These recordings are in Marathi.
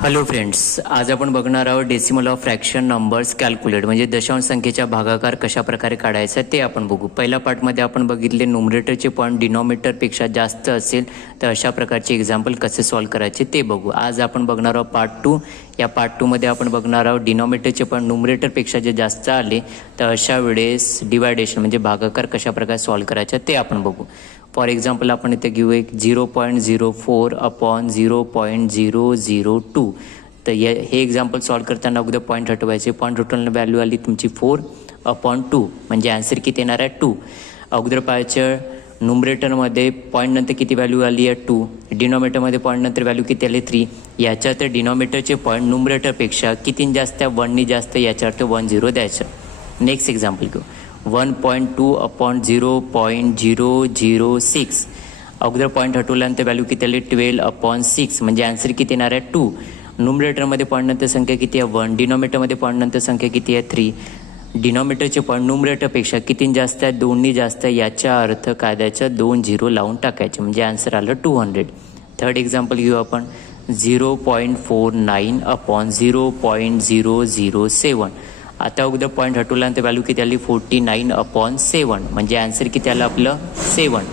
हॅलो फ्रेंड्स, आज आपण बघणार आहोत decimal of fraction numbers calculate म्हणजे दशांश संख्येचा भागाकार कशा प्रकारे काढायचा ते आपण बघू. पहिल्या पार्टमध्ये आपण बघितले न्यूमरेटरचे पॉईंट डिनॉमिनेटरपेक्षा जास्त असेल तर अशा प्रकारचे एक्झाम्पल कसे सॉल्व्ह करायचे ते बघू. आज आपण बघणार आहोत पार्ट 2. या पार्ट 2 मध्ये आपण बघणार आहोत डिनॉमिनेटरचे पॉईंट न्यूमरेटरपेक्षा जे जास्त आले तर अशा वेळेस डिवायडेशन म्हणजे भागाकार कशा प्रकारे सॉल्व्ह करायचा ते आपण बघू. फॉर एक्झाम्पल आपण इथे घेऊ एक 0.04 अपॉन 0.002. तर हे एक्झाम्पल सॉल्व्ह करताना अगोदर पॉईंट हटवायचे. पॉईंट हटवल्यानं व्हॅल्यू आली तुमची 4/2 म्हणजे आन्सर किती येणार आहे 2. अगोदर पाहायचं न्यूमरेटरमध्ये पॉईंट नंतर किती व्हॅल्यू आली आहे 2. डिनॉमिनेटरमध्ये पॉईंट नंतर व्हॅल्यू किती आली 3. याच्यात डिनॉमिनेटरचे पॉईंट न्यूमरेटरपेक्षा किती जास्त आहे 1नी जास्त, याचा अर्थ 10 द्यायचं. नेक्स्ट एक्झाम्पल घेऊ 1.2 अपॉन 0.006. अगोदर पॉईंट हटवल्यानंतर व्हॅल्यू किती आली 12/6 म्हणजे आन्सर किती येणार आहे 2. न्यूमरेटरमध्ये पॉईंट नंतर संख्या किती आहे 1. डिनॉमिनेटरमध्ये पॉईंट नंतर संख्या किती आहे 3. डिनॉमिनेटरचे पॉईंट न्यूमरेटरपेक्षा किती जास्त आहे 2नी जास्त, याचा अर्थ कायद्याच्या 2 0 लावून टाकायचे म्हणजे आन्सर आलं 200. थर्ड एक्झाम्पल घेऊ आपण 0.49 अपॉन 0.007. आता अगोदर पॉईंट हटवल्यानंतर व्हॅल्यू किती आली 49/7 म्हणजे आन्सर किती आलं आपलं 7.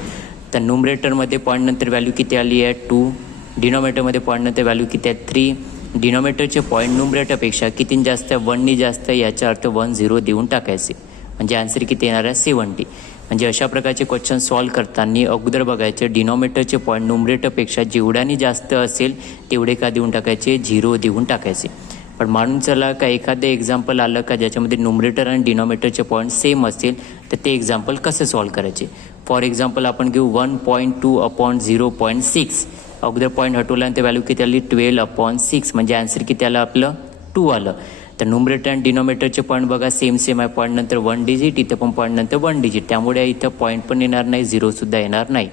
तर न्यूमरेटरमध्ये पॉईंट नंतर व्हॅल्यू किती आली आहे 2. डिनॉमिनेटरमध्ये पॉईंट नंतर व्हॅल्यू किती आहे 3. डिनॉमिनेटरचे पॉईंट न्यूमरेटरपेक्षा किती जास्त, 1नी जास्त, याचा अर्थ 10 देऊन टाकायचे म्हणजे आन्सर किती येणार आहे 70. म्हणजे अशा प्रकारचे क्वेश्चन सॉल्व्ह करताना अगोदर बघायचे डिनॉमिनेटरचे पॉईंट न्यूमरेटरपेक्षा जेवढ्यानी जास्त असेल तेवढे का देऊन टाकायचे 0 देऊन टाकायचे. पण मानून चला का एखादं एक्झाम्पल आलं का ज्याच्यामध्ये न्यूमरेटर आणि डिनॉमिनेटरचे पॉईंट सेम असेल तर ते एक्झाम्पल कसं सॉल्व्ह करायचे. फॉर एक्झाम्पल आपण घेऊ 1.2 अपॉन 0.6. अगोदर पॉईंट हटवल्यानंतर व्हॅल्यू किती आली 12/6 म्हणजे आन्सर किती आलं आपलं 2 आलं. तर न्यूमरेटर आणि डिनॉमिनेटरचे पॉईंट बघा सेम आहे. पॉईंट नंतर 1 डिजिट, इथं पण पॉईंट नंतर 1 डिजिट, त्यामुळे इथं पॉईंट पण येणार नाही, 0सुद्धा येणार नाही.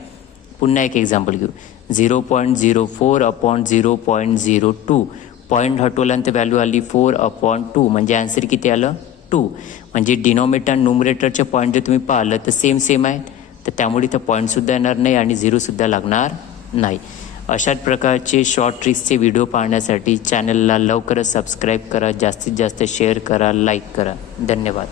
पुन्हा एक एक्झाम्पल घेऊ 0.04 अपॉन 0.02. पॉईंट हटवल्यानंतर व्हॅल्यू आली 4/2 म्हणजे आन्सर किती आलं 2. म्हणजे डिनॉमिनेटर आणि न्यूमरेटरचे पॉईंट जर तुम्ही पाहिलं तर सेम आहे, तर त्यामुळे इथं पॉईंटसुद्धा येणार नाही आणि 0सुद्धा लागणार नाही. अशाच प्रकारचे शॉर्ट ट्रिक्सचे व्हिडिओ पाहण्यासाठी चॅनलला लवकरच सबस्क्राईब करा, जास्तीत जास्त शेअर करा, लाईक करा. धन्यवाद.